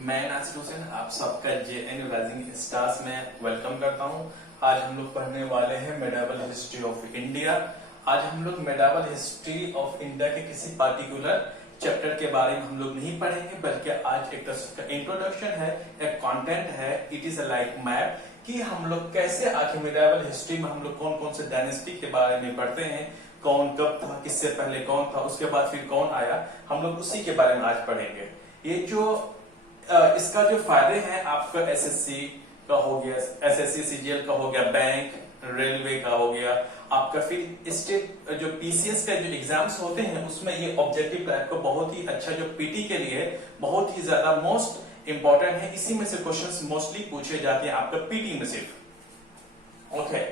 मैं नासिर हुसैन आप सबका जेएनयू राइजिंग स्टार्स में वेलकम करता हूं। आज हम लोग पढ़ने वाले हैं मेडावल हिस्ट्री ऑफ इंडिया। आज हम लोग मेडावल हिस्ट्री ऑफ इंडिया के किसी पार्टिकुलर चैप्टर के बारे में हम लोग नहीं पढ़ेंगे, बल्कि आज एक तरह का इंट्रोडक्शन है, एक कंटेंट है। इट इज लाइक मैप कि हम लोग कैसे आखिर मेडावल हिस्ट्री में हम लोग कौन कौन से डायनेस्टी के बारे में पढ़ते हैं, कौन कब था, किससे पहले कौन था, उसके बाद फिर कौन आया, हम लोग उसी के बारे में आज पढ़ेंगे। ये जो इसका जो फायदे हैं, आपका एसएससी का हो गया, एसएससी सीजीएल का हो गया, बैंक रेलवे का हो गया, आपका फिर स्टेट जो पीसीएस का जो एग्जाम्स होते हैं उसमें ये ऑब्जेक्टिव टाइप का बहुत ही अच्छा, जो पीटी के लिए बहुत ही ज्यादा मोस्ट इंपॉर्टेंट है। इसी में से क्वेश्चंस मोस्टली पूछे जाते हैं आपका पीटी में सिर्फ। ओके,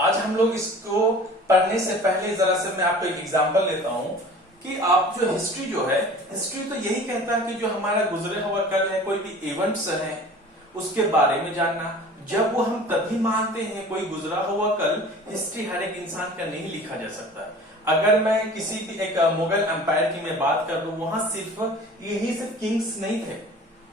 आज हम लोग इसको पढ़ने से पहले जरा से मैं आपको एक एग्जांपल लेता हूं कि आप जो हिस्ट्री जो है, हिस्ट्री तो यही कहता है कि जो हमारा गुजरे हुआ कल है, कोई भी इवेंट्स है उसके बारे में जानना। जब वो हम तभी मानते हैं कोई गुजरा हुआ कल, हिस्ट्री हर एक इंसान का नहीं लिखा जा सकता। अगर मैं किसी भी एक मुगल एम्पायर की मैं बात कर लूं, वहां सिर्फ किंग्स नहीं थे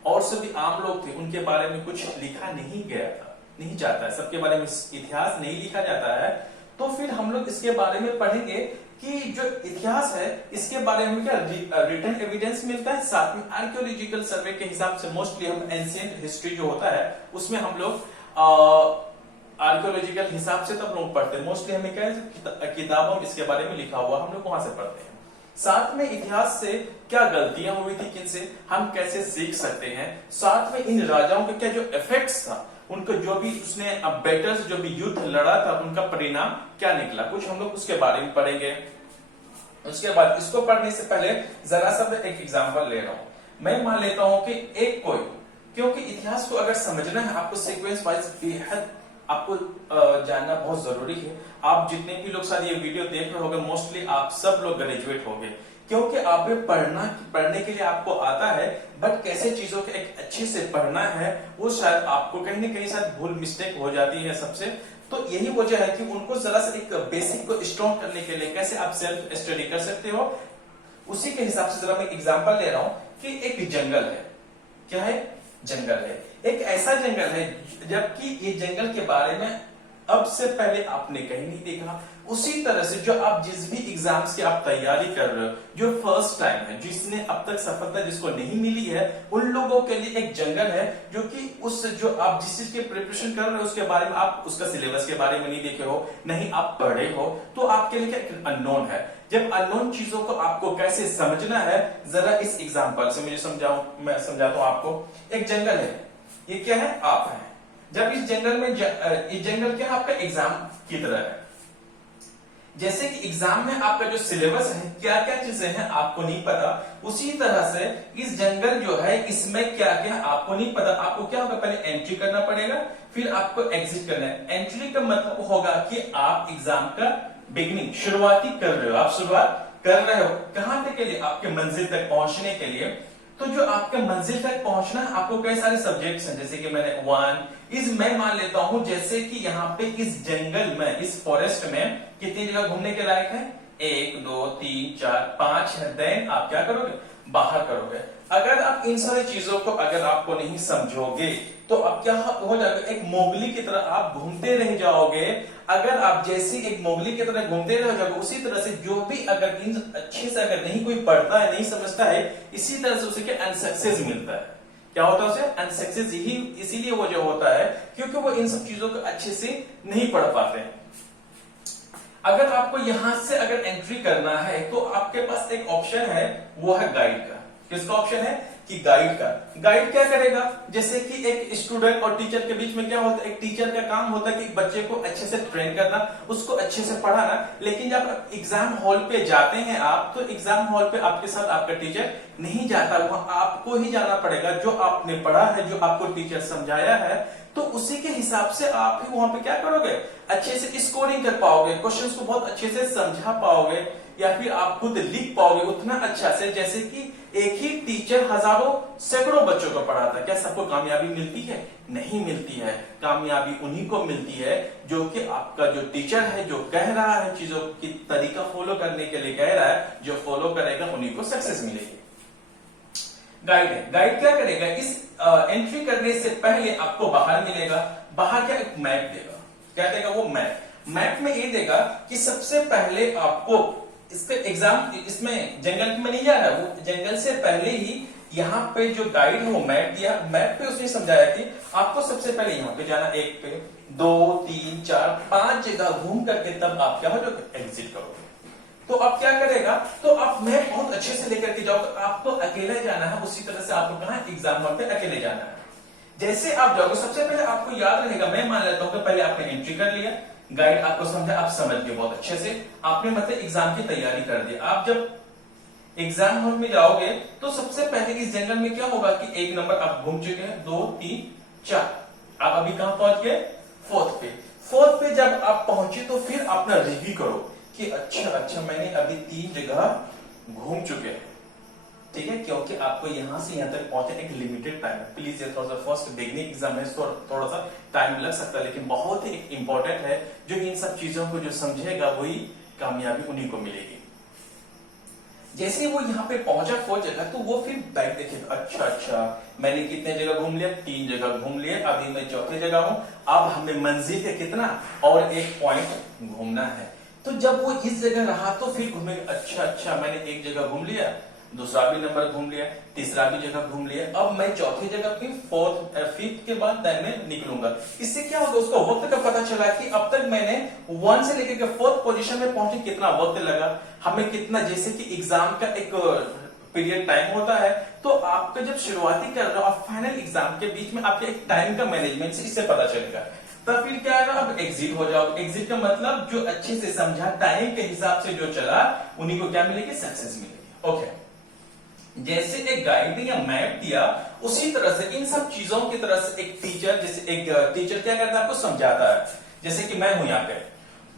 और सभी आम लोग थे, उनके बारे में कुछ लिखा नहीं गया था, नहीं जाता है, सबके बारे में इतिहास नहीं लिखा जाता है। तो फिर हम लोग इसके बारे में पढ़ेंगे कि जो इतिहास है इसके बारे में क्या रिटन एविडेंस मिलता है, साथ में आर्कियोलॉजिकल सर्वे के हिसाब से मोस्टली हम एंशिएंट हिस्ट्री जो होता है उसमें हम लोग आर्कियोलॉजिकल हिसाब से तब लोग पढ़ते हैं। मोस्टली हमें क्या किताबों इसके बारे में लिखा हुआ हम लोग वहां से पढ़ते हैं। साथ में इतिहास से क्या गलतियां हुई थी, किनसे हम कैसे सीख सकते हैं, साथ में इन राजाओं के क्या जो इफेक्ट्स था, उनको जो भी उसने बेटर्स जो भी युद्ध लड़ा था उनका परिणाम क्या निकला, कुछ हम लोग उसके बारे में पढ़ेंगे। उसके बाद इसको पढ़ने से पहले जरा सा मैं एक एग्जांपल ले रहा हूं। मैं मान लेता हूं कि एक कोई, क्योंकि इतिहास को अगर समझना है आपको सीक्वेंस वाइज बेहद आपको जानना बहुत जरूरी है। आप जितने भी लोग शायद ये वीडियो देख रहे होंगे, मोस्टली आप सब लोग ग्रेजुएट होंगे, क्योंकि आप पढ़ने के लिए आपको आता है, बट कैसे चीजों को एक अच्छे से पढ़ना है वो शायद आपको कहीं ना कहीं शायद भूल मिस्टेक हो जाती है सबसे। तो यही वजह है कि उनको जरा सा एक बेसिक को स्ट्रॉन्ग करने के लिए कैसे आप सेल्फ स्टडी कर सकते हो, उसी के हिसाब से जरा मैं एग्जांपल ले रहा हूं कि एक जंगल है। क्या है? जंगल है। एक ऐसा जंगल है जबकि ये जंगल के बारे में अब से पहले आपने कहीं नहीं देखा। उसी तरह से जो आप जिस भी एग्जाम्स की आप तैयारी कर रहे हो, जो फर्स्ट टाइम है, जिसने अब तक सफलता जिसको नहीं मिली है, उन लोगों के लिए एक जंगल है जो कि उस जो आप जिस चीज की प्रिपरेशन कर रहे हो उसके बारे में आप उसका सिलेबस के बारे में नहीं देखे हो, नहीं आप पढ़े हो, तो आपके लिए क्या अननोन है। जब अननोन चीजों को आपको कैसे समझना है, जरा इस एग्जाम्पल से मुझे मैं समझाता हूं आपको। एक जंगल है, ये क्या है? आप है। जब इस जंगल में ये जंगल क्या आपका एग्जाम की तरह है। जैसे कि एग्जाम में आपका जो सिलेबस है, क्या क्या चीजें हैं आपको नहीं पता, उसी तरह से इस जंगल जो है इसमें क्या क्या आपको नहीं पता। आपको क्या होगा, पहले एंट्री करना पड़ेगा, फिर आपको एग्जिट करना है। एंट्री का मतलब होगा कि आप एग्जाम का बिगिनिंग शुरुआती कर रहे हो, आप शुरुआत कर रहे हो कहां तक के लिए, आपके मंजिल तक पहुंचने के लिए। तो जो आपके मंजिल तक पहुंचना है, आपको कई सारे सब्जेक्ट्स हैं, जैसे कि मैंने मैं मान लेता हूं जैसे कि यहाँ पे इस जंगल में, इस फॉरेस्ट में कितनी जगह घूमने के लायक है, 1 2 3 4 5 है। देन आप क्या करोगे, बाहर करोगे। अगर आप इन सारी चीजों को अगर आपको नहीं समझोगे तो अब क्या हो जाएगा, एक मोगली की तरह आप घूमते रह जाओगे। अगर आप जैसी एक मोगली की तरह घूमते रह जाओगे, उसी तरह से जो भी अगर इन अच्छे से अगर नहीं कोई पढ़ता है, नहीं समझता है, इसी तरह से उसे क्या अनसक्सेस मिलता है। क्या होता है उसे? अनसक्सेस। ही इसीलिए वो जो होता है क्योंकि वो इन सब चीजों को अच्छे से नहीं पढ़ पाते हैं। अगर आपको यहां से अगर एंट्री करना है तो आपके पास एक ऑप्शन है, वो है गाइड का। किसका ऑप्शन है? कि गाइड का। गाइड क्या करेगा, जैसे कि एक स्टूडेंट और टीचर के बीच में क्या होता है, एक टीचर का काम होता है कि एक बच्चे को अच्छे से ट्रेन करना, उसको अच्छे से पढ़ाना। लेकिन जब एग्जाम हॉल पे जाते हैं आप, तो एग्जाम हॉल पे आपके साथ आपका टीचर नहीं जाता, वहां आपको ही जाना पड़ेगा। जो आपने पढ़ा है, जो आपको टीचर समझाया है, तो उसी के हिसाब से आप ही वहां पे क्या करोगे, अच्छे से स्कोरिंग कर पाओगे, क्वेश्चंस को बहुत अच्छे से समझा पाओगे, या फिर आप खुद लिख पाओगे उतना अच्छा से जैसे कि एक ही टीचर हजारों सैकड़ों बच्चों को पढ़ाता है। क्या सबको कामयाबी मिलती है? नहीं मिलती है। कामयाबी उन्हीं को मिलती है जो कि आपका जो टीचर है, जो कह रहा है, चीजों की तरीका फॉलो करने के लिए कह रहा है, जो फॉलो करेगा उन्हीं को सक्सेस मिलेगी। गाइड है। गाइड क्या करेगा, इस एंट्री करने से पहले आपको बाहर मिलेगा, बाहर क्या एक मैप देगा। क्या देगा वो मैप। मैप में ये देगा कि सबसे पहले आपको इसके एग्जाम, इसमें जंगल में नहीं जा रहा है, वो जंगल से पहले ही यहाँ पे जो गाइड है वो मैप दिया। मैप पे उसने समझाया कि आपको सबसे पहले यहाँ पे जाना, 1 पे 2 3 4 5 जगह घूम करके तब आप क्या हो जाओगे, एग्जिट करोगे। तो आप क्या करेगा, तो आप मैप बहुत अच्छे से लेकर के जाओ। आपको अकेले जाना है, उसी तरह से आपको कहा एग्जाम हॉल पे अकेले जाना है। जैसे आप जाओगे सबसे पहले आपको याद रहेगा, मैं मान लेता हूं कि पहले आपने एंट्री कर लिया, गाइड आपको समझा, आप समझ गए बहुत अच्छे से, आपने मतलब एग्जाम की तैयारी कर दी। आप जब एग्जाम हॉल में जाओगे तो सबसे पहले इस जंगल में क्या होगा कि 1 नंबर आप घूम चुके हैं, 2 3 4, आप अभी कहां पहुंच गए, 4th पे। 4th पे जब आप पहुंचे तो फिर अपना रिव्यू करो कि अच्छा मैंने अभी 3 जगह घूम चुके हैं, ठीक है, क्योंकि आपको यहां से यहां तक पहुंचने एक लिमिटेड टाइम है। प्लीज ये थोड़ा सा फर्स्ट बिगनिंग एग्जाम है, थोड़ा सा टाइम लग सकता है, लेकिन बहुत ही इंपॉर्टेंट है। जो इन सब चीजों को जो समझेगा वही कामयाबी उन्हीं को मिलेगी। जैसे वो यहाँ पे पहुंचा 4 जगह, तो वो फिर बैक देखेगा, अच्छा मैंने कितने जगह घूम लिया, 3 जगह घूम लिए, अभी मैं 4थी जगह हूं, अब हमें मंजिल है कितना और 1 पॉइंट घूमना है। तो जब वो इस जगह रहा तो फिर घूमेगा, अच्छा मैंने 1 जगह घूम लिया, दूसरा भी नंबर घूम लिया, तीसरा भी जगह घूम लिया, अब मैं 4थी जगह की 5th के बाद मैं निकलूंगा। इससे क्या होगा, उसको वक्त का पता चला कि अब तक मैंने 1 से लेकर के 4th पोजीशन में पहुंचे कितना वक्त लगा, हमें कितना, जैसे कि एग्जाम का एक पीरियड टाइम होता है, तो आपका जब शुरुआती कर रहे हो आप फाइनल एग्जाम के बीच में आपके एक टाइम का मैनेजमेंट से इससे पता चलेगा। तब फिर क्या आएगा, अब एग्जिट हो जाओ। एग्जिट का मतलब जो अच्छे से समझा, टाइम के हिसाब से जो चला, उन्हीं को क्या मिलेगी, सक्सेस मिलेगी। ओके, जैसे एक गाइड या मैप दिया, उसी तरह से इन सब चीजों की तरह से एक टीचर, जैसे एक टीचर क्या करता है, आपको समझाता है। जैसे कि मैं हूं यहाँ पे,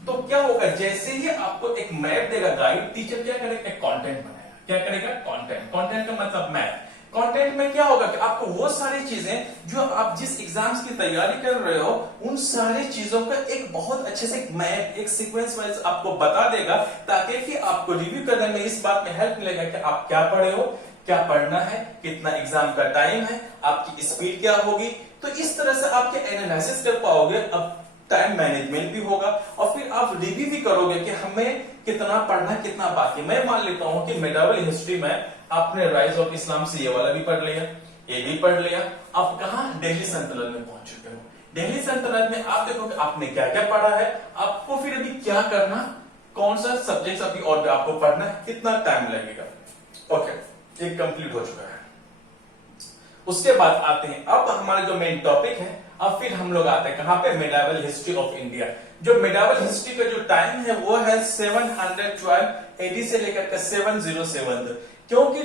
तो क्या होगा, जैसे ही आपको एक मैप देगा गाइड, टीचर क्या करेगा, एक कंटेंट बनाएगा। क्या करेगा, कंटेंट। कंटेंट का मतलब मैप। कंटेंट में क्या होगा कि आपको वो सारी चीजें जो आप जिस एग्जाम्स की तैयारी कर रहे हो, उन सारी चीजों का एक बहुत अच्छे से मैप, एक सीक्वेंस वाइज आपको बता देगा, ताकि कि आपको रिव्यू करने में इस बात में हेल्प मिलेगा कि आप क्या पढ़े हो, क्या पढ़ना है, कितना एग्जाम का टाइम है, आपकी स्पीड क्या होगी। तो इस तरह से आपके एनालिसिस कर पाओगे, अब टाइम मैनेजमेंट भी होगा, और फिर आप रिव्यू भी करोगे कि हमें कितना पढ़ना, कितना बाकी। मैं मान लेता हूं कि मेडिवल हिस्ट्री में आपने राइज ऑफ इस्लाम से ये वाला भी पढ़ लिया, ये भी पढ़ लिया, आप कहां, दिल्ली सल्तनत में पहुंच चुके हो। दिल्ली सल्तनत में आप देखो कि आपने क्या क्या पढ़ा है, आपको फिर अभी क्या करना, कौन सा सब्जेक्ट अभी और आपको पढ़ना है, कितना टाइम लगेगा। ओके, ये कंप्लीट हो चुका है। उसके बाद आते हैं, अब हमारा जो मेन टॉपिक है, अब फिर हम लोग आते हैं कहां पे, मेडिवल हिस्ट्री ऑफ इंडिया। जो मेडिवल हिस्ट्री का जो टाइम है वो है 712 AD से लेकर के 707। क्योंकि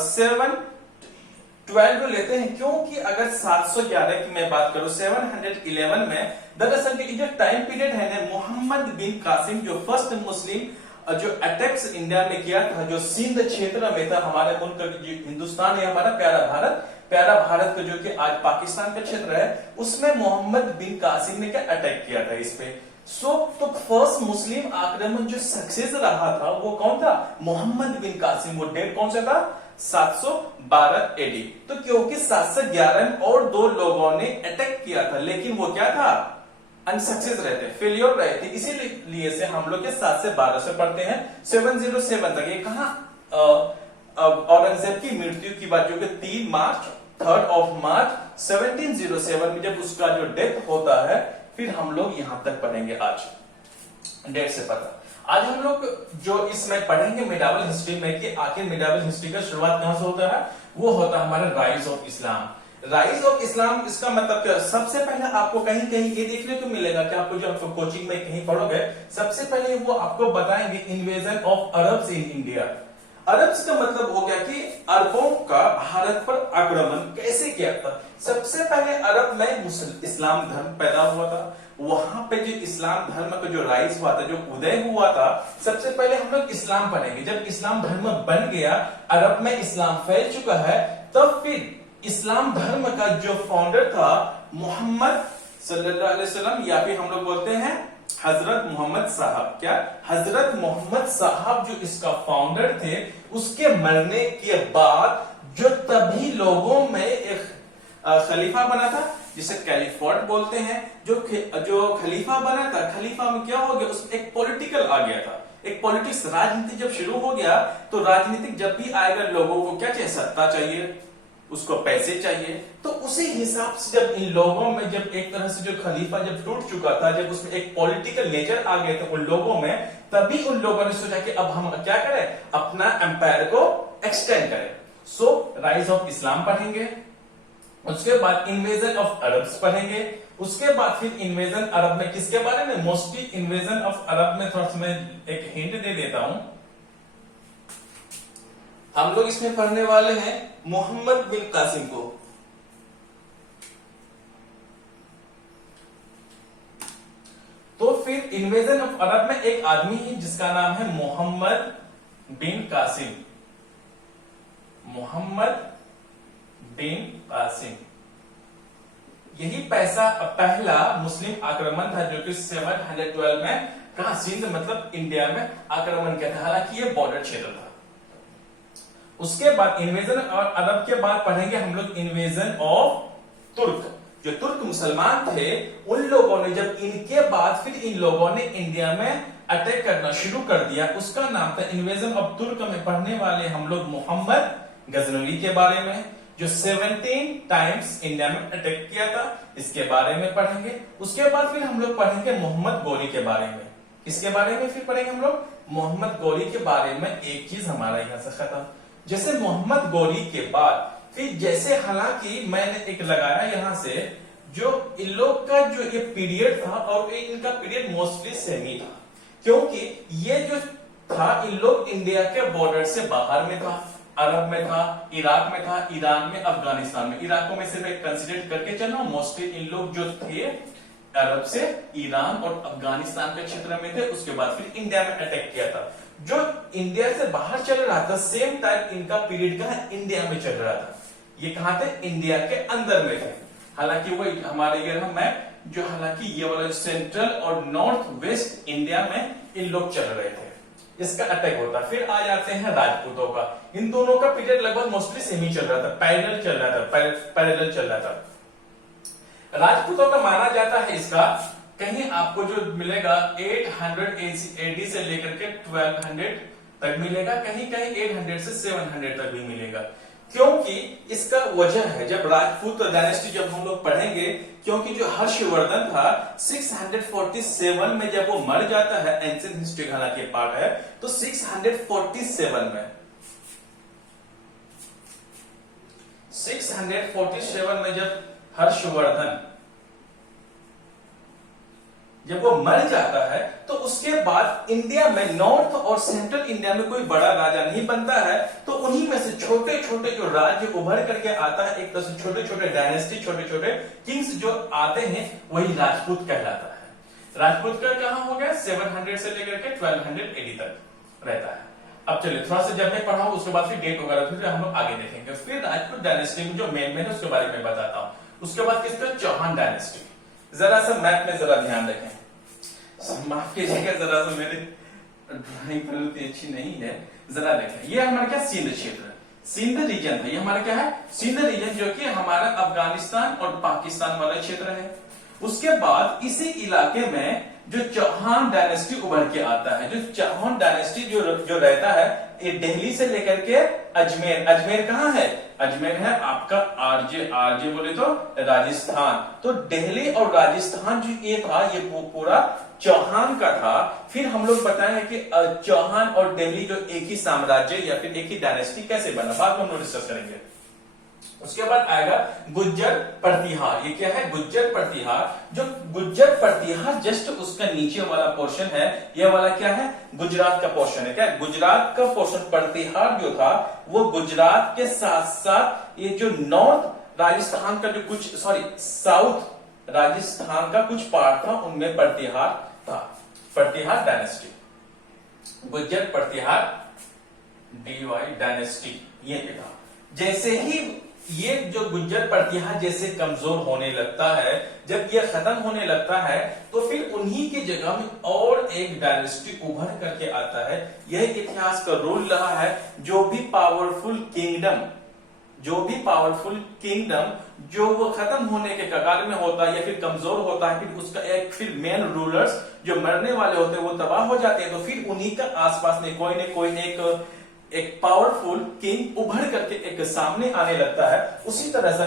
712 लेते हैं, क्योंकि अगर 711 की मैं बात करूं, 711 में दरअसल की जो टाइम पीरियड है ना, मोहम्मद बिन कासिम जो फर्स्ट मुस्लिम जो अटैक्स इंडिया में किया था, जो सिंध क्षेत्र में था, हमारे मुल्क का जो हिंदुस्तान है हमारा प्यारा भारत का जो कि आज पाकिस्तान का क्षेत्र है, उसमें मोहम्मद बिन कासिम ने क्या अटैक किया था इस पे। तो फर्स्ट मुस्लिम आक्रमण जो सक्सेस रहा था वो कौन था, मोहम्मद बिन कासिम। वो डेट कौन सा था, 712 AD। तो क्योंकि 711 में और 2 लोगों ने अटैक किया था, लेकिन वो क्या था, अनसक्सेस रहते, फेलियर रहे थे, इसीलिए से हम लोग 7 से 12 से पढ़ते हैं 707 तक। ये कहा औरंगजेब की मृत्यु की बात, जो कि 3 मार्च 1707 में जब उसका जो डेथ होता है, फिर हम लोग यहां तक पढ़ेंगे। आज डेट से पता, आज हम लोग जो इसमें पढ़ेंगे मेडिवल हिस्ट्री में, कि आखिर मेडिवल हिस्ट्री का शुरुआत कहां से होता है, वो होता है हमारा rise of Islam. Rise of Islam, इसका मतलब क्या, सबसे पहले आपको कहीं कहीं ये देखने को मिलेगा कि आपको जो आपको कोचिंग में कहीं पढ़ोगे, सबसे पहले वो आपको बताएंगे invasion of Arabs in India. Arabs का मतलब हो गया कि अरबों का भारत पर आक्रमण कैसे किया था। सबसे पहले अरब में इस्लाम धर्म पैदा हुआ था, वहां पे जो इस्लाम धर्म का जो राइज हुआ था, जो उदय हुआ था, सबसे पहले हम लोग इस्लाम पढ़ेंगे। जब इस्लाम धर्म बन गया, अरब में इस्लाम फैल चुका है, तब फिर इस्लाम धर्म का जो फाउंडर था मोहम्मद सल्लल्लाहु अलैहि वसल्लम, या फिर हम लोग बोलते हैं हजरत मोहम्मद साहब। क्या, हजरत मोहम्मद साहब जो इसका फाउंडर थे, उसके मरने के बाद जो तभी लोगों में एक खलीफा बना था जिसे कैलिफोर्ट बोलते हैं। जो खलीफा बना था, खलीफा में क्या हो गया, उसमें एक पॉलिटिकल आ गया था, एक पॉलिटिक्स, राजनीति जब शुरू हो गया तो राजनीतिक जब भी आएगा लोगों को क्या चाहिए, सत्ता चाहिए, उसको पैसे चाहिए। तो उसी हिसाब से जब इन लोगों में, जब एक तरह से जो खलीफा जब टूट चुका था, जब उसमें एक पॉलिटिकल नेचर आ गया था उन लोगों में, तभी उन लोगों ने सोचा कि अब हम क्या करें, अपना एम्पायर को एक्सटेंड करें। सो राइज ऑफ इस्लाम पढ़ेंगे, उसके बाद इन्वेजन ऑफ अरब्स पढ़ेंगे, उसके बाद फिर इन्वेजन अरब में किसके बारे में, मोस्टली इन्वेजन ऑफ अरब में थोड़ा सा मैं एक हिंट दे देता हूं। हम लोग इसमें पढ़ने वाले हैं मोहम्मद बिन कासिम को। तो फिर इन्वेजन ऑफ अरब में एक आदमी है जिसका नाम है मोहम्मद बिन कासिम। मोहम्मद बिन कासिम, यही पहला मुस्लिम आक्रमण था जो कि 712 में कहा, सिंध मतलब इंडिया में आक्रमण किया था, हालांकि ये बॉर्डर क्षेत्र था। उसके बाद इन्वेजन और अरब के बाद पढ़ेंगे हम लोग इन्वेजन ऑफ तुर्क। जो तुर्क मुसलमान थे उन लोगों ने, जब इनके बाद फिर इन लोगों ने इंडिया में अटैक करना शुरू कर दिया, उसका नाम था इन्वेजन ऑफ तुर्क। में पढ़ने वाले हम लोग मोहम्मद गजनवी के बारे में, जो 17 टाइम्स इंडिया में अटैक किया था, इसके बारे में पढ़ेंगे। उसके बाद फिर हम लोग पढ़ेंगे मोहम्मद गोरी के बारे में। इसके बारे में फिर पढ़ेंगे हम लोग मोहम्मद गोरी के बारे में। एक चीज हमारा यहां से खत्म, जैसे मोहम्मद गोरी के बाद फिर जैसे, हालांकि मैंने एक लगाया यहां से, जो इन लोग का जो ये पीरियड था, और इनका पीरियड मोस्टली सेमी था, क्योंकि ये जो था इन लोग इंडिया के बॉर्डर से बाहर में था, अरब में था, इराक में था, ईरान में, अफगानिस्तान में। इराक को मैं सिर्फ एक कंसिडर करके चल रहा हूं, मोस्टली इन लोग जो थे अरब से, ईरान और अफगानिस्तान के क्षेत्र में थे। उसके बाद फिर इंडिया में अटैक किया था। जो इंडिया से बाहर चल रहा था, सेम टाइम इनका पीरियड कहां, इंडिया में चल रहा था। ये कहां थे, इंडिया के अंदर में थे। हालांकि वो हमारे ये मैप जो, हालांकि ये वाला सेंट्रल और नॉर्थ वेस्ट इंडिया में इन लोग चल रहे थे, इसका अटैक होता। फिर आ जाते हैं राजपूतों का। इन दोनों का पीरियड लगभग मोस्टली सेम ही चल रहा था, पैरेलल चल रहा था, पैरेलल चल रहा था। राजपूतों का माना जाता है, इसका कहीं आपको जो मिलेगा 800 AD से लेकर के 1200 तक मिलेगा, कहीं कहीं 800 से 700 तक भी मिलेगा। क्योंकि इसका वजह है, जब राजपूत डायनेस्टी जब हम लोग पढ़ेंगे, क्योंकि जो हर्षवर्धन था 647 में जब वो मर जाता है, एंशिएंट हिस्ट्री हालांकि पार्ट है, तो 647 में जब हर्षवर्धन जब वो मर जाता है, तो उसके बाद इंडिया में, नॉर्थ और सेंट्रल इंडिया में कोई बड़ा राजा नहीं बनता है। तो उन्हीं में से छोटे छोटे जो राज्य उभर करके आता है, एक तरह से छोटे छोटे डायनेस्टी, छोटे छोटे किंग्स जो आते हैं, वही राजपूत कहलाता है। राजपूत का कहां हो गया, 700 से लेकर के 1200 AD तक रहता है। अब चलिए थोड़ा सा जब मैं पढ़ा हूं, उसके बाद फिर डेट वगैरह फिर हम लोग आगे देखेंगे। फिर राजपूत डायनेस्टी में जो मेन है उसके बारे में बताता हूं। उसके बाद किसका, चौहान डायनेस्टी। जरा सा मैप में जरा ध्यान रखें, माफ कीजिएगा जरा सा मेरी ड्राइंग प्रवृत्ति अच्छी नहीं है, जरा देखें। ये हमारा क्या, सिंध क्षेत्र, सिंध रीजन है। ये हमारा क्या है, सिंध रीजन, जो कि हमारा अफगानिस्तान और पाकिस्तान वाला क्षेत्र है। उसके बाद इसी इलाके में जो चौहान डायनेस्टी उभर के आता है। जो चौहान डायनेस्टी जो रहता है, ये दिल्ली से लेकर के अजमेर। अजमेर कहां है, अजमेर है आपका आरजे बोले तो राजस्थान। तो दिल्ली और राजस्थान जो ये था, ये पूरा चौहान का था। फिर हम लोग बताएं कि चौहान और दिल्ली जो एक ही साम्राज्य या फिर एक ही डायनेस्टी कैसे बना, बाद में हम लोग डिस्कस करेंगे। उसके बाद आएगा गुज्जर प्रतिहार। ये क्या है, गुज्जर प्रतिहार। जो गुज्जर प्रतिहार जस्ट उसका नीचे वाला पोर्शन है, ये वाला क्या है, गुजरात का पोर्शन है। क्या, गुजरात का पोर्शन। प्रतिहार जो था वो गुजरात के साथ साथ ये जो नॉर्थ राजस्थान का जो कुछ, साउथ राजस्थान का कुछ पार्ट था, उनमें प्रतिहार था। प्रतिहार डायनेस्टी, गुज्जर प्रतिहार DY डायनेस्टी, ये था। जैसे ही ये जो गुज्जर प्रतिहार जैसे कमजोर होने लगता है, जब ये खत्म होने लगता है, तो फिर उन्हीं की जगह में और एक डायनेस्टी उभर करके आता है। यह इतिहास का रूल रहा है, जो भी पावरफुल किंगडम जो भी पावरफुल किंगडम जो वो खत्म होने के कगार में होता है या फिर कमजोर होता है, फिर उसका एक फिर मेन रूलर्स जो मरने वाले होते हैं वो तबाह हो जाते हैं, तो फिर उन्हीं का आसपास में कोई न कोई एक पावरफुल किंग उभर करके एक सामने आने लगता है। उसी तरह से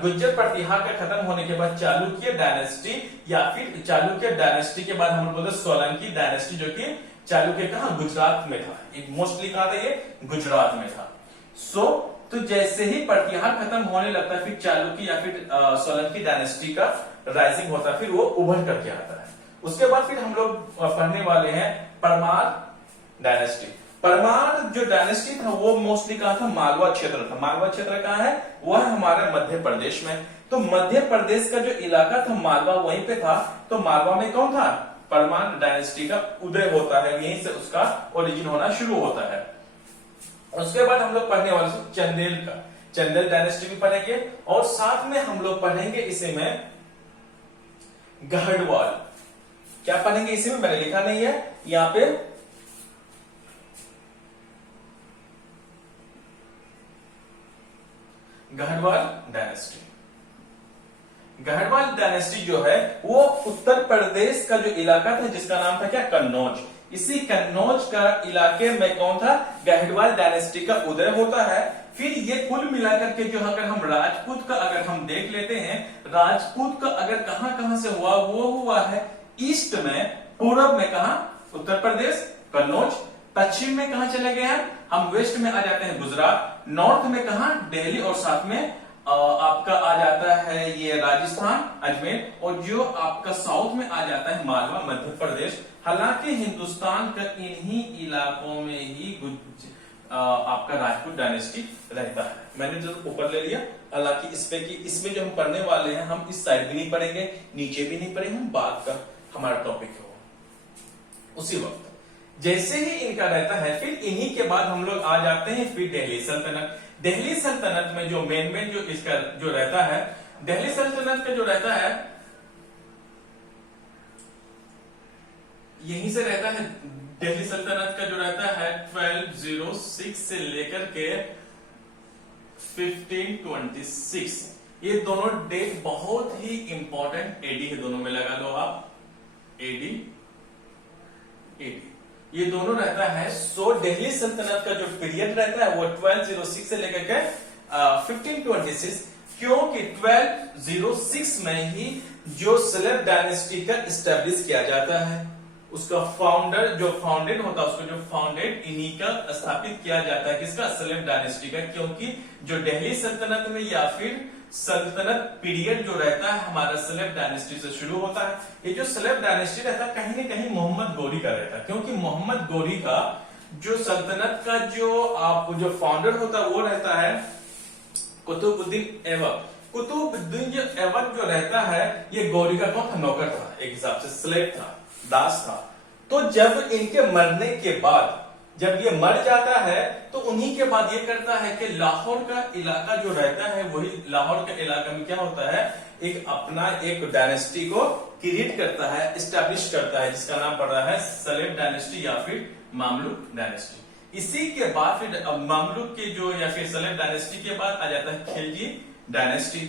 गुर्जर प्रतिहार का खत्म होने के बाद चालुक्य डायनेस्टी या फिर चालुक्य डायनेस्टी के बाद हम लोग बोलते सोलंकी डायनेस्टी, जो कि चालुक्य कहां गुजरात में था, मोस्टली कहा था ये गुजरात में था। तो जैसे ही प्रतिहार खत्म होने लगता है फिर चालुक्य या फिर सोलंकी डायनेस्टी का राइजिंग होता है, फिर वो उभर करके आता है। उसके बाद फिर हम लोग पढ़ने वाले हैं परमार डायनेस्टी। परमार जो डायनेस्टी था वो मोस्टली कहा था मालवा क्षेत्र था। मालवा क्षेत्र कहाँ है, वह है हमारे मध्य प्रदेश में। तो मध्य प्रदेश का जो इलाका था मालवा वहीं पे था, तो मालवा में कौन था, परमार डायनेस्टी का उदय होता है, यहीं से उसका ओरिजिन होना शुरू होता है। उसके बाद हम लोग पढ़ने वाले चंदेल का, चंदेल डायनेस्टी भी पढ़ेंगे और साथ में हम लोग पढ़ेंगे इसी में गढ़वाल। क्या पढ़ेंगे इसी में, मैंने लिखा नहीं है यहाँ पे, गढ़वाल डायनेस्टी। गढ़वाल डायनेस्टी जो है वो उत्तर प्रदेश का जो इलाका था जिसका नाम था क्या, कन्नौज। इसी कन्नौज का इलाके में कौन था, गढ़वाल डायनेस्टी का उदय होता है। फिर ये कुल मिलाकर के जो अगर हम राजपूत का अगर हम देख लेते हैं, राजपूत का अगर कहां से हुआ, वो हुआ है ईस्ट में, पूर्व में कहा उत्तर प्रदेश कन्नौज, पश्चिम में कहा चले गए हैं हम, वेस्ट में आ जाते हैं गुजरात, नॉर्थ में कहा दिल्ली, और साथ में आपका आ जाता है ये राजस्थान अजमेर, और जो आपका साउथ में आ जाता है मालवा मध्य प्रदेश। हालांकि हिंदुस्तान का इन्हीं इलाकों में ही आपका राजपूत डायनेस्टी रहता है। मैंने जो ऊपर ले लिया, हालांकि इसमें जो हम पढ़ने वाले हैं हम इस साइड भी नहीं पढ़ेंगे, नीचे भी नहीं पढ़ेंगे, हम बाद का हमारा टॉपिक हो उसी वक्त जैसे ही इनका रहता है। फिर इन्हीं के बाद हम लोग आ जाते हैं फिर दिल्ली सल्तनत। दिल्ली सल्तनत में जो मेन जो इसका जो रहता है, दिल्ली सल्तनत का जो रहता है यहीं से रहता है। दिल्ली सल्तनत का जो रहता है 1206 से लेकर के 1526, ये दोनों डेट बहुत ही इंपॉर्टेंट, एडी है दोनों में, लगा लो आप एडी ये दोनों रहता है। सो दिल्ली सल्तनत का जो पीरियड रहता है वो 1206 से लेकर के 1526, क्योंकि 1206 में ही जो सलेब डायनेस्टी का इस्टेब्लिश किया जाता है, उसका फाउंडर जो फाउंडेड होता है, उसको जो फाउंडेड इन्हीं का स्थापित किया जाता है, किसका, सलेब डायनेस्टी का। क्योंकि जो दिल्ली सल्तनत में या फिर सल्तनत पीरियड जो रहता है हमारा सलेब डायनेस्टी से शुरू होता है। ये जो सलेब डायनेस्टी रहता है कहीं न कहीं मोहम्मद गोरी का रहता है, क्योंकि मोहम्मद गोरी का जो सल्तनत का जो फाउंडर होता है वो रहता है कुतुबुद्दीन ऐबक। कुतुबुद्दीन ऐबक जो रहता है ये गोरी का कौन था, नौकर था, एक हिसाब से स्लेव था, दास था। तो जब इनके मरने के बाद जब ये मर जाता है तो उन्हीं के बाद ये करता है कि लाहौर का इलाका जो रहता है, वही लाहौर के इलाका में क्या होता है, एक अपना एक डायनेस्टी को क्रिएट करता है, एस्टैब्लिश करता है, जिसका नाम पड़ रहा है सलेब डायनेस्टी या फिर मामलुक डायनेस्टी। इसी के बाद फिर मामलुक के जो या फिर सलेब डायनेस्टी के बाद आ जाता है खिलजी डायनेस्टी।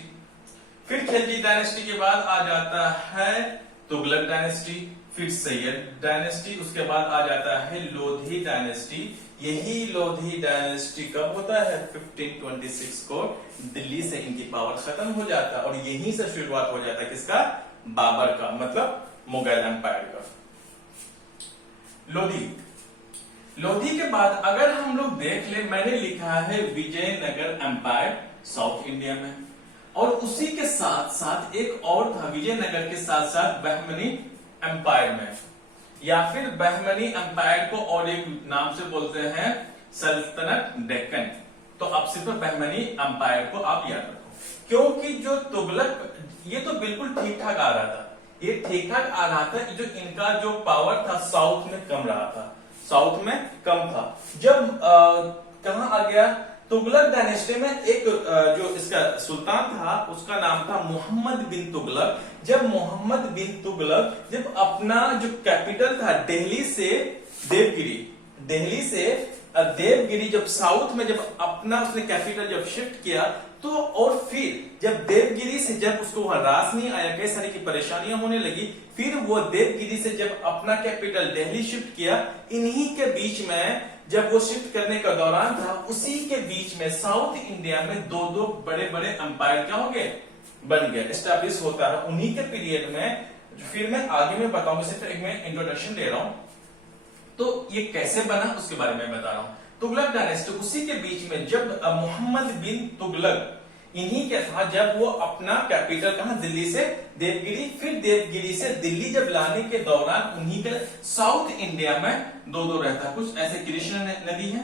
फिर खिलजी डायनेस्टी के बाद आ जाता है तुगलक डायनेस्टी, फिर सैयद डायनेस्टी, उसके बाद आ जाता है लोधी डायनेस्टी। यही लोधी डायनेस्टी कब होता है, 1526 को दिल्ली से इनकी पावर खत्म हो जाता है, और यहीं से शुरुआत हो जाता है किसका, बाबर का, मतलब मुगल एम्पायर का। लोधी के बाद अगर हम लोग देख ले, मैंने लिखा है विजयनगर एम्पायर साउथ इंडिया में, और उसी के साथ साथ एक और था विजयनगर के साथ साथ बहमनी एम्पायर में, या फिर बहमनी एम्पायर को और एक नाम से बोलते हैं सल्तनत डेक्कन। तो आप सिर्फ बहमनी एम्पायर को आप याद रखो, क्योंकि जो तुगलक ये तो बिल्कुल ठीक ठाक आ रहा था, ये ठीक ठाक आ रहा था, जो इनका जो पावर था साउथ में कम रहा था, साउथ में कम था। जब कहां आ गया, तुगलक डायनेस्टी में एक जो इसका सुल्तान था उसका नाम था मोहम्मद बिन तुगलक। जब मोहम्मद बिन तुगलक जब अपना जो कैपिटल था दिल्ली से देवगिरी, दिल्ली से देवगिरी जब साउथ में जब अपना उसने कैपिटल जब शिफ्ट किया, तो और फिर जब देवगिरी से जब उसको वहां रास नहीं आया, कई सारी की परेशानियां होने लगी, फिर वो देवगिरी से जब अपना कैपिटल दिल्ली शिफ्ट किया, इन्हीं के बीच में जब वो शिफ्ट करने का दौरान था, उसी के बीच में साउथ इंडिया में दो दो बड़े बड़े एम्पायर क्या हो गए, बन गए, एस्टेब्लिश होता है उन्हीं के पीरियड में। फिर मैं आगे में बताऊंगा, सिर्फ एक मैं इंट्रोडक्शन दे रहा हूं। तो ये कैसे बना उसके बारे में बता रहा हूं। तुगलक डायनेस्टी उसी के बीच में जब मोहम्मद बिन तुगलक इन्हीं के साथ जब वो अपना कैपिटल कहां, दिल्ली से देवगिरी, फिर देवगिरी से दिल्ली जब लाने के दौरान उन्हीं के साउथ इंडिया में दो दो रहता कुछ ऐसे। कृष्णा नदी है,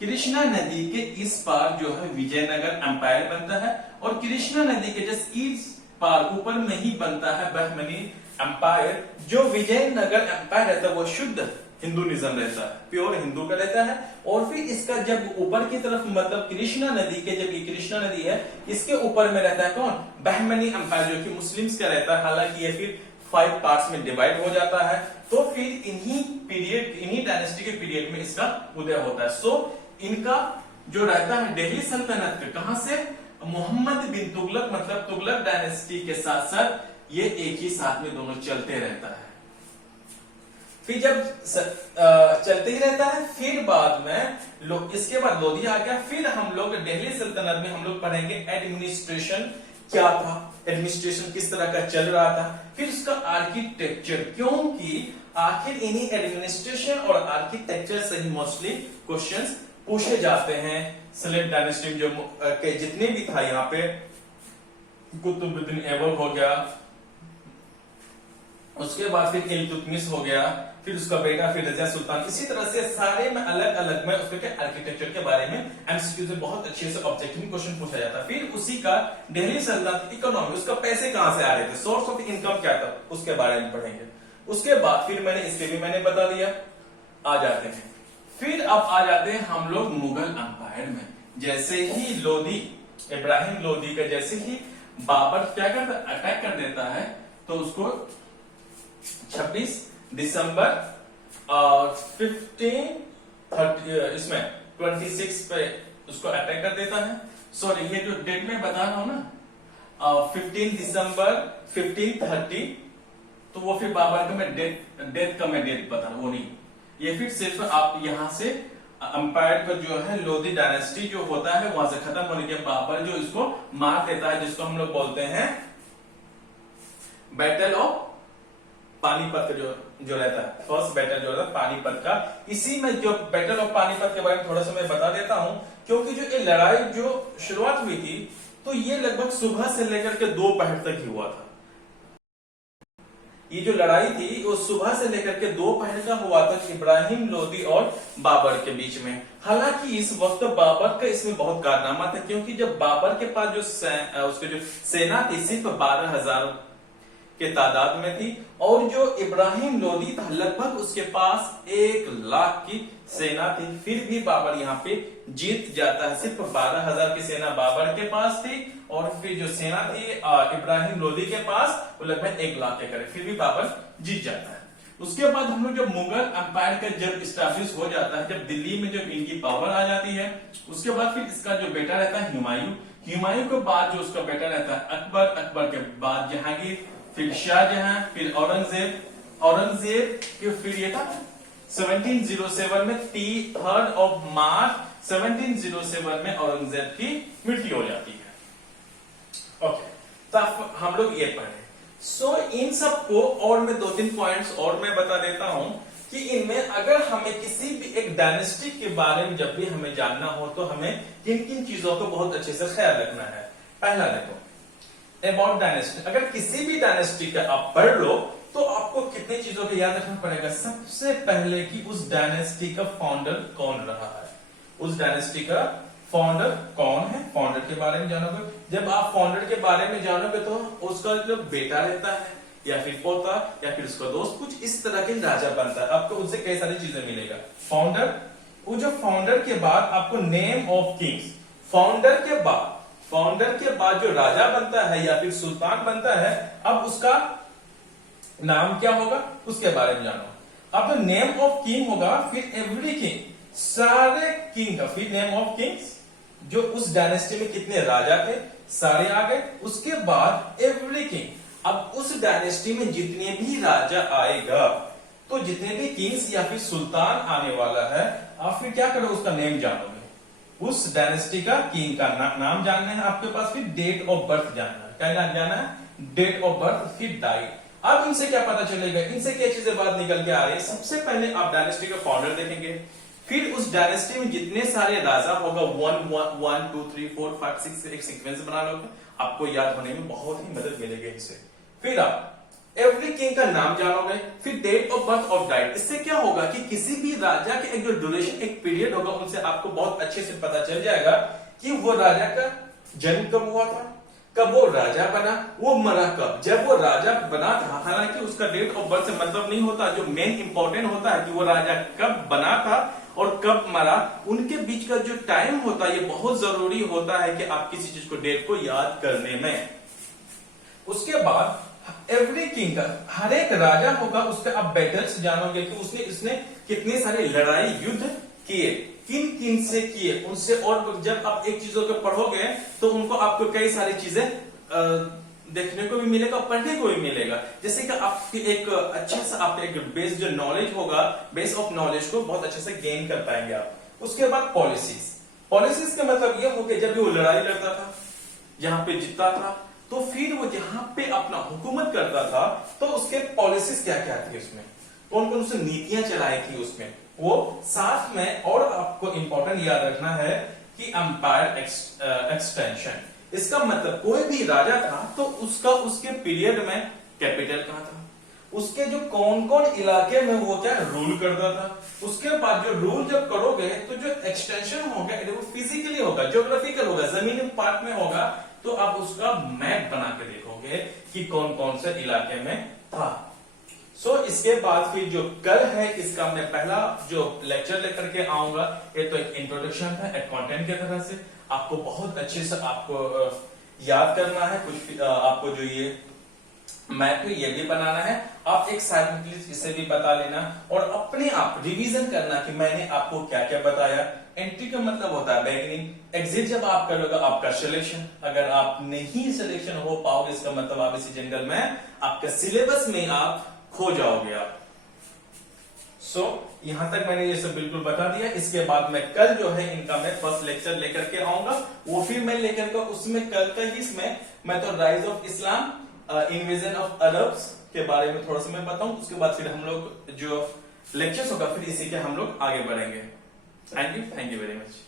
कृष्णा नदी के इस पार जो है विजयनगर एम्पायर बनता है, और कृष्णा नदी के जस्ट इस पार ऊपर में ही बनता है बहमनी एम्पायर। जो विजयनगर एम्पायर रहता है वो शुद्ध हिंदुइज्म रहता है, प्योर हिंदू का रहता है। और फिर इसका जब ऊपर की तरफ मतलब कृष्णा नदी के, जब ये कृष्णा नदी है इसके ऊपर में रहता है कौन, बहमनी एम्पायर, जो कि मुस्लिम्स का रहता है। हालांकि ये फिर 5 पार्ट्स में डिवाइड हो जाता है। तो फिर इन्हीं पीरियड, इन्हीं डायनेस्टी के पीरियड में इसका उदय होता है। सो इनका जो रहता है दिल्ली सल्तनत का, कहां से, मोहम्मद बिन तुगलक मतलब तुगलक डायनेस्टी के साथ साथ ये एक ही साथ में दोनों चलते रहता है। फिर जब चलते ही रहता है, फिर बाद में लोग, इसके बाद लोधी आ गया। फिर हम लोग दिल्ली सल्तनत में हम लोग पढ़ेंगे एडमिनिस्ट्रेशन क्या था, एडमिनिस्ट्रेशन किस तरह का चल रहा था, फिर उसका आर्किटेक्चर, क्योंकि आखिर इन्हीं एडमिनिस्ट्रेशन और आर्किटेक्चर से ही मोस्टली क्वेश्चंस पूछे जाते हैं। सलेम डायनेस्टी जो के जितने भी था, यहाँ पे कुतुबुद्दीन ऐबक हो गया, उसके बाद फिर इल्तुतमिश हो गया, फिर उसका बेटा फिर रजिया सुल्तान, इसी तरह से सारे में अलग अलग में उसके आर्किटेक्चर के बारे में एमसीक्यू से बहुत अच्छे से ऑब्जेक्टिव क्वेश्चन पूछा जाता है। फिर उसी का दिल्ली सल्तनत इकोनॉमी, उसका पैसे कहां से आ रहे थे, सोर्स ऑफ इनकम क्या था, उसके बारे में पढ़ेंगे। उसके बाद फिर मैंने इसके भी मैंने बता दिया। आ जाते हैं फिर अब आ जाते हैं हम लोग मुगल एम्पायर में। जैसे ही लोधी, इब्राहिम लोधी का जैसे ही बाबर क्या करता, अटैक कर देता है, तो उसको 26 दिसंबर और 1530 इसमें 26 पे उसको अटैक कर देता है। सॉरी, ये जो डेट में बता रहा हूं ना, 15 दिसंबर 1530, तो वो फिर बाबर का मैं डेथ का मैं डेट बता रहा हूं, वो नहीं, ये फिर सिर्फ आप यहां से अंपायर का जो है लोधी डायनेस्टी जो होता है वहां से खत्म होने के बाबर जो इसको मार देता है, जिसको हम लोग बोलते हैं बैटल ऑफ पानीपत जो रहता है, फर्स्ट बैटल जो रहता है पानीपत का। इसी में जो बैटल ऑफ पानीपत के बारे में थोड़ा सा मैं बता देता हूं, क्योंकि जो ये लड़ाई जो शुरुआत हुई थी, तो ये लगभग सुबह से लेकर के दोपहर तक ही हुआ था। ये जो लड़ाई थी वो सुबह से लेकर के दोपहर का हुआ था, इब्राहिम लोधी और बाबर के बीच में। हालांकि इस वक्त बाबर का इसमें बहुत कारनामा था, क्योंकि जब बाबर के पास जो उसके जो सेना थी सिर्फ 12,000 के तादाद में थी, और जो इब्राहिम लोधी था लगभग उसके पास 1 लाख की सेना थी। फिर भी बाबर यहाँ पे जीत जाता है। सिर्फ 12,000 की सेना बाबर के पास थी, और फिर जो सेना थी इब्राहिम लोधी के पास वो लगभग 1 लाख के करीब, फिर भी बाबर जीत जाता है। उसके बाद हम लोग जब मुगल एम्पायर का जब स्टैब्लिश हो जाता है, जब दिल्ली में जब इनकी पावर आ जाती है, उसके बाद फिर इसका जो बेटा रहता है हुमायूं, हुमायूं के बाद जो उसका बेटा रहता है अकबर, अकबर के बाद जहांगीर, फिर शाहजहां, फिर औरंगजेब, औरंगजेब के फिर ये था 1707 में 3 मार्च 1707 में औरंगजेब की मृत्यु हो जाती है। ओके, तब हम लोग ये पढ़े। सो इन सबको और मैं 2-3 पॉइंट्स और मैं बता देता हूं कि इनमें अगर हमें किसी भी एक डायनेस्टी के बारे में जब भी हमें जानना हो, तो हमें किन किन चीजों को बहुत अच्छे से ख्याल रखना है। पहला देखो अबाउट डायनेस्टी, अगर किसी भी डायनेस्टी का आप पढ़ लो तो आपको कितनी चीजों को याद रखना पड़ेगा। सबसे पहले कि उस डायनेस्टी का फाउंडर कौन रहा है, उस डायनेस्टी का फाउंडर कौन है, फाउंडर के बारे में जानोगे। जब आप फाउंडर के बारे में जानोगे तो उसका जो बेटा रहता है या फिर पोता या फिर उसका दोस्त, कुछ इस तरह के राजा बनता है, आपको उनसे कई सारी चीजें मिलेगा। फाउंडर, वो जो फाउंडर के बाद आपको नेम ऑफ किंग्स, फाउंडर के बाद जो राजा बनता है या फिर सुल्तान बनता है, अब उसका नाम क्या होगा उसके बारे में जानो। अब तो नेम ऑफ किंग होगा, फिर एवरी किंग, सारे किंग का फिर नेम ऑफ किंग्स, जो उस डायनेस्टी में कितने राजा थे सारे आ गए। उसके बाद एवरी किंग, अब उस डायनेस्टी में जितने भी राजा आएगा, तो जितने भी किंग्स या फिर सुल्तान आने वाला है, आप फिर क्या करो, उसका नेम जानोगे, उस डायनेस्टी का किंग का नाम जानना है आपके पास, फिर डेट ऑफ बर्थ जानना है। क्या जानना है? डेट ऑफ बर्थ, फिर डाइट। अब इनसे क्या पता चलेगा, इनसे क्या चीजें बात निकल के आ रही है। सबसे पहले आप डायनेस्टी का फाउंडर देखेंगे, फिर उस डायनेस्टी में जितने सारे राजा होगा 1 2 3 4 5 6 एक सीक्वेंस बना लोगे, आपको याद होने में बहुत ही मदद मिलेगी इससे। फिर आप एवरी किंग का नाम जानोगे, फिर date of birth of diet. इससे क्या होगा कि किसी भी राजा के एक जो ड्यूरेशन, एक पीरियड होगा, उनसे आपको बहुत अच्छे से पता चल जाएगा कि वो राजा का जन्म कब हुआ था, कब वो राजा बना, वो मरा कब। जब वो राजा बना था, हालांकि उसका डेट ऑफ बर्थ से मतलब नहीं होता, जो मेन इंपॉर्टेंट होता है कि वो राजा कब बना था और कब मरा, उनके बीच का जो टाइम होता है, ये बहुत जरूरी होता है कि आप किसी चीज को, डेट को याद करने में। उसके बाद एवरी किंग का, हर एक राजा होगा, उसका आप बैटल्स जानोगे कि उसने कितने सारे लड़ाई युद्ध किए, किन किन से किए, उनसे। और जब आप एक चीजों को पढ़ोगे तो उनको आपको कई सारी चीजें देखने को भी मिलेगा, पढ़ने को भी मिलेगा। जैसे कि आपकी एक अच्छा सा आप एक बेस जो नॉलेज होगा, बेस ऑफ नॉलेज को बहुत अच्छे से गेन कर पाएंगे आप। उसके बाद पॉलिसीज, पॉलिसीज का मतलब यह हो कि जब भी वो लड़ाई लड़ता था, यहाँ पे जीतता था, तो फिर वो जहां पे अपना हुकूमत करता था, तो उसके पॉलिसीज क्या क्या थी, उसमें कौन कौन सी नीतियां चलाई थी उसमें वो। साथ में और आपको इंपॉर्टेंट याद रखना है कि एम्पायर एक्सटेंशन। इसका मतलब कोई भी राजा था तो उसका उसके पीरियड में कैपिटल कहां था, उसके जो कौन कौन इलाके में वो क्या रूल करता था। उसके बाद जो रूल जब करोगे तो जो एक्सटेंशन होगा वो फिजिकली होगा, ज्योग्राफिकल होगा, जमीनी पार्ट में होगा, तो आप उसका मैप बना के देखोगे कि कौन कौन से इलाके में था। इसके बाद फिर जो कल है, इसका मैं पहला जो लेक्चर लेकर के आऊंगा, ये तो एक इंट्रोडक्शन था, एक कंटेंट की तरह से आपको बहुत अच्छे से आपको याद करना है। कुछ आपको जो ये मैप है ये भी बनाना है, आप एक साइड में प्लीज इसे भी बता लेना और अपने आप रिवीजन करना कि मैंने आपको क्या क्या बताया। एंट्री का मतलब होता है बिगिनिंग, एग्जिट जब आप करोगे आपका सिलेक्शन। अगर आप नहीं सिलेक्शन हो पाओगे, इसका मतलब आप इसी जनरल में आपका सिलेबस में आप खो जाओगे आप। यहां तक मैंने ये सब बिल्कुल बता दिया। इसके बाद मैं कल जो है इनका मैं फर्स्ट लेक्चर लेकर के आऊंगा, वो फिर मैं लेकर के उसमें कल का ही इसमें मैं तो rise of Islam, invasion of Arabs के बारे में थोड़ा सा मैं बताऊं। उसके बाद फिर हम लोग जो लेक्चर्स होगा फिर इसी के हम लोग आगे बढ़ेंगे। Thank you very much.